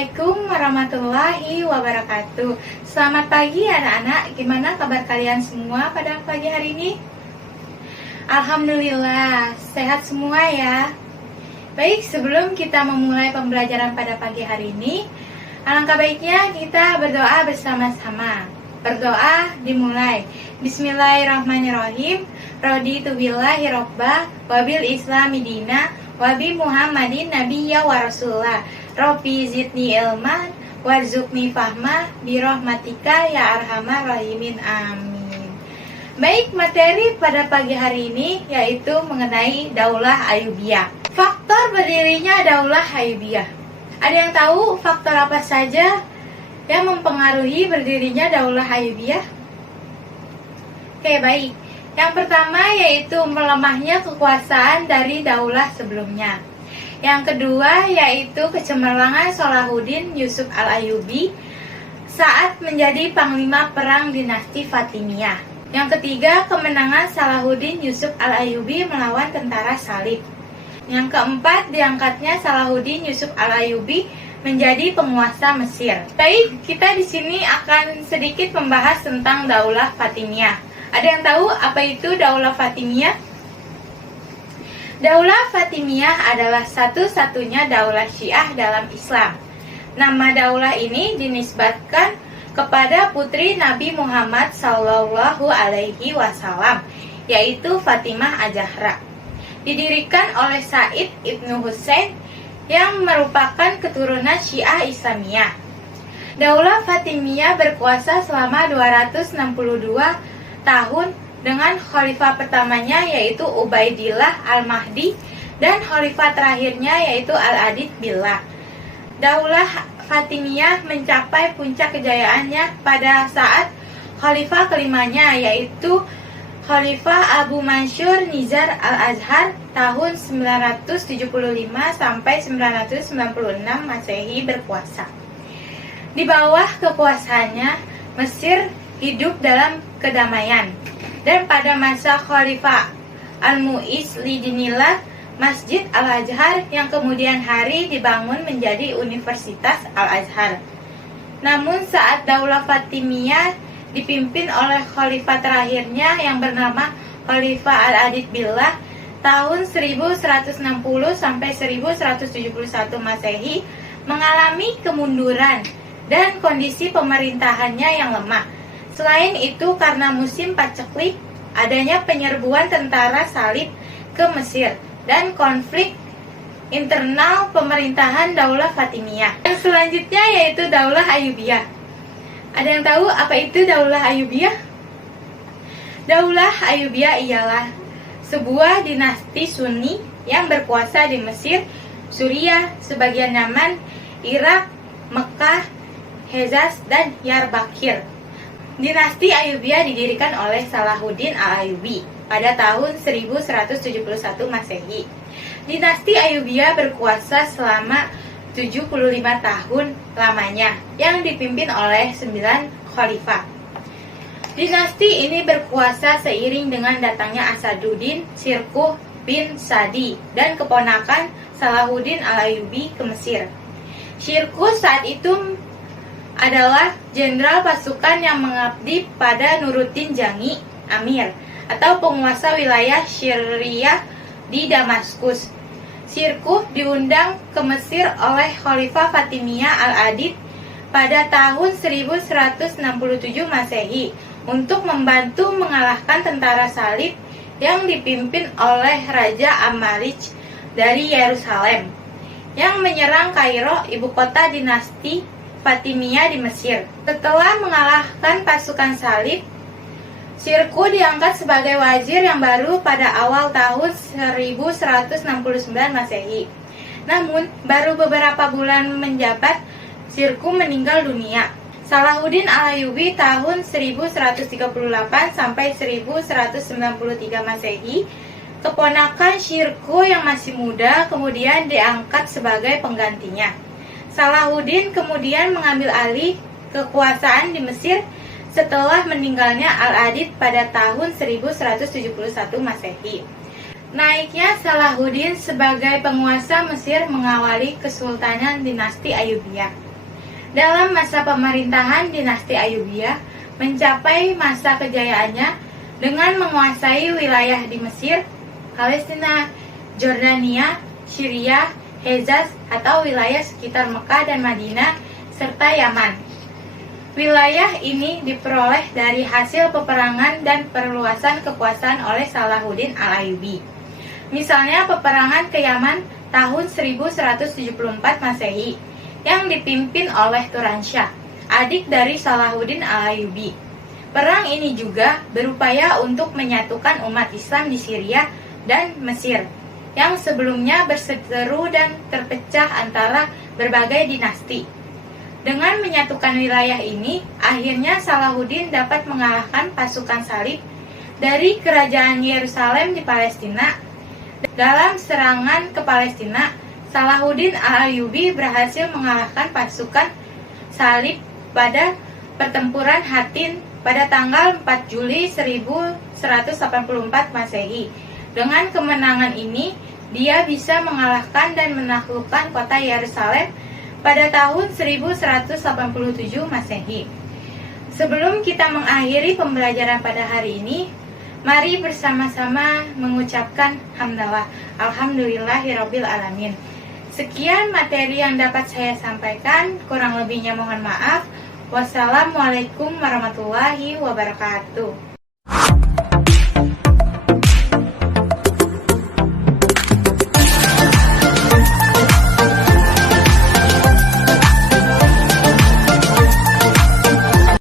Assalamualaikum warahmatullahi wabarakatuh. Selamat pagi anak-anak, gimana kabar kalian semua pada pagi hari ini? Alhamdulillah, sehat semua ya. Baik, sebelum kita memulai pembelajaran pada pagi hari ini, alangkah baiknya kita berdoa bersama-sama. Berdoa dimulai. Bismillahirrahmanirrahim. Raditu billahi rabbah wabil islami dina wabi Muhammadin nabiyya wa rasulullah. Rabbi zidni ilman warzuqni fahma birahmatika ya arhamar rahimin, amin. Baik, materi pada pagi hari ini yaitu mengenai Daulah Ayyubiyah. Faktor berdirinya Daulah Ayyubiyah. Ada yang tahu faktor apa saja yang mempengaruhi berdirinya Daulah Ayyubiyah? Oke, baik. Yang pertama yaitu melemahnya kekuasaan dari daulah sebelumnya. Yang kedua yaitu kecemerlangan Salahuddin Yusuf Al-Ayyubi saat menjadi panglima perang dinasti Fatimiyah. Yang ketiga, kemenangan Salahuddin Yusuf Al-Ayyubi melawan tentara Salib. Yang keempat, diangkatnya Salahuddin Yusuf Al-Ayyubi menjadi penguasa Mesir. Baik, kita di sini akan sedikit membahas tentang Daulah Fatimiyah. Ada yang tahu apa itu Daulah Fatimiyah? Daulah Fatimiyah adalah satu-satunya daulah Syiah dalam Islam. Nama daulah ini dinisbatkan kepada putri Nabi Muhammad Sallallahu Alaihi Wasallam, yaitu Fatimah Az-Zahra. Didirikan oleh Said Ibnu Husain yang merupakan keturunan Syiah Islamiyah. Daulah Fatimiyah berkuasa selama 262 tahun dengan khalifah pertamanya yaitu Ubaidillah Al-Mahdi dan khalifah terakhirnya yaitu Al-Adid Billah. Daulah Fatimiyah mencapai puncak kejayaannya pada saat khalifah kelimanya yaitu Khalifah Abu Mansur Nizar Al-Azhar tahun 975 sampai 996 Masehi berkuasa. Di bawah kekuasaannya, Mesir hidup dalam kedamaian. Dan pada masa Khalifah Al-Mu'iz Lidinillah, Masjid Al-Azhar yang kemudian hari dibangun menjadi Universitas Al-Azhar. Namun saat Daulah Fatimiyah dipimpin oleh khalifah terakhirnya yang bernama Khalifah Al-Adid Billah tahun 1160 sampai 1171 Masehi mengalami kemunduran dan kondisi pemerintahannya yang lemah. Selain itu, karena musim paceklik, adanya penyerbuan tentara Salib ke Mesir dan konflik internal pemerintahan Daulah Fatimiyah. Yang selanjutnya yaitu Daulah Ayyubiyah. Ada yang tahu apa itu Daulah Ayyubiyah? Daulah Ayyubiyah ialah sebuah dinasti Sunni yang berkuasa di Mesir, Suriah, sebagian Yaman, Irak, Mekah, Hejaz, dan Diyarbakir. Dinasti Ayyubiyah didirikan oleh Salahuddin Al-Ayyubi pada tahun 1171 Masehi. Dinasti Ayyubiyah berkuasa selama 75 tahun lamanya yang dipimpin oleh 9 khalifah. Dinasti ini berkuasa seiring dengan datangnya Asaduddin Shirkuh bin Sadi dan keponakan Salahuddin Al-Ayyubi ke Mesir. Shirkuh saat itu adalah jenderal pasukan yang mengabdi pada Nuruddin Jangi Amir atau penguasa wilayah Syriah di Damaskus. Shirkuh diundang ke Mesir oleh Khalifah Fatimiyah Al-Adid pada tahun 1167 Masehi untuk membantu mengalahkan tentara Salib yang dipimpin oleh Raja Amalij dari Yerusalem yang menyerang Kairo, ibu kota dinasti Fatimiyah di Mesir. Setelah mengalahkan pasukan Salib, Shirkuh diangkat sebagai wazir yang baru pada awal tahun 1169 Masehi. Namun, baru beberapa bulan menjabat, Shirkuh meninggal dunia. Salahuddin Al-Ayyubi tahun 1138 sampai 1193 Masehi, keponakan Shirkuh yang masih muda kemudian diangkat sebagai penggantinya. Salahuddin kemudian mengambil alih kekuasaan di Mesir setelah meninggalnya Al-Adid pada tahun 1171 Masehi. Naiknya Salahuddin sebagai penguasa Mesir mengawali Kesultanan dinasti Ayyubiyah. Dalam masa pemerintahan dinasti Ayyubiyah mencapai masa kejayaannya dengan menguasai wilayah di Mesir, Palestina, Jordania, Syria, Hejaz atau wilayah sekitar Mekah dan Madinah, serta Yaman. Wilayah ini diperoleh dari hasil peperangan dan perluasan kekuasaan oleh Salahuddin Al-Ayyubi. Misalnya peperangan ke Yaman tahun 1174 Masehi yang dipimpin oleh Turansyah, adik dari Salahuddin Al-Ayyubi. Perang ini juga berupaya untuk menyatukan umat Islam di Syria dan Mesir yang sebelumnya berseteru dan terpecah antara berbagai dinasti. Dengan menyatukan wilayah ini, akhirnya Salahuddin dapat mengalahkan pasukan salib dari kerajaan Yerusalem di Palestina. Dalam serangan ke Palestina, Salahuddin Al-Ayyubi berhasil mengalahkan pasukan salib pada pertempuran Hattin pada tanggal 4 Juli 1184 Masehi. Dengan kemenangan ini, dia bisa mengalahkan dan menaklukkan kota Yerusalem pada tahun 1187 Masehi. Sebelum kita mengakhiri pembelajaran pada hari ini, mari bersama-sama mengucapkan hamdalah. Alhamdulillahirabbil alamin. Sekian materi yang dapat saya sampaikan, kurang lebihnya mohon maaf. Wassalamualaikum warahmatullahi wabarakatuh.